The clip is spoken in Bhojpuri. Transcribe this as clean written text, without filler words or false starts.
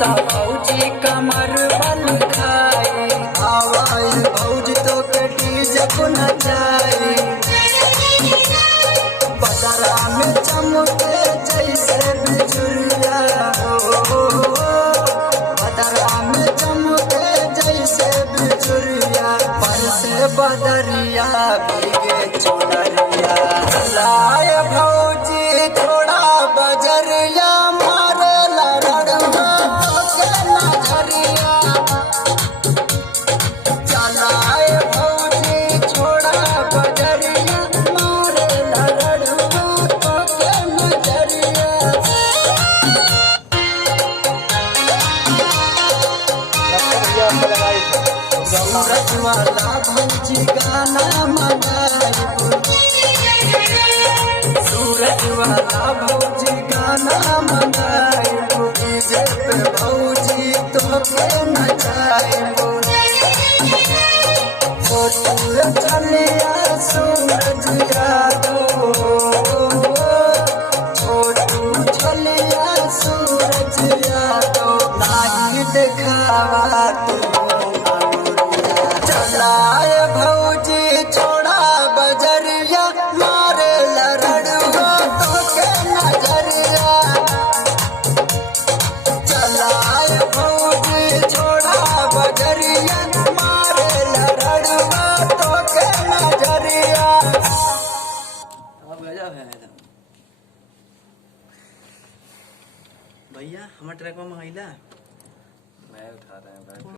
ता भौजी कमर बल खाए, आवाज भौजी तो कटी जब न जाए। बदरा में चमके जैसे बिजुरिया हो, बदरा में चमके जैसे बिजुरिया, पर से बदरिया भीगे चुनरिया। लाए भौजी थोड़ा बजरिया, मारे लड़वा के नजरिया। चलाए भौजी छोड़ा बजरिया, मारे लड़वा के नजरिया। सूरज वाला भौजी गाना मनाइबो, सूरज वाला भौजी गाना मनाइबो, डीजे पे भौजी तोके नचाइबो। फोटो चलिया सूरज यादव, फोटो चलिया सूरज यादव, नाही देखावा तू। चलाए भौजी छोड़ा बजरिया, मारे लड़वा तो के नजरिया। चलाए भौजी छोड़ा बजरिया, मारे लड़वा तो के नजरिया। अब गजब है एकदम भैया। हमारे ट्रैक में महिला मैं उठा रहा है।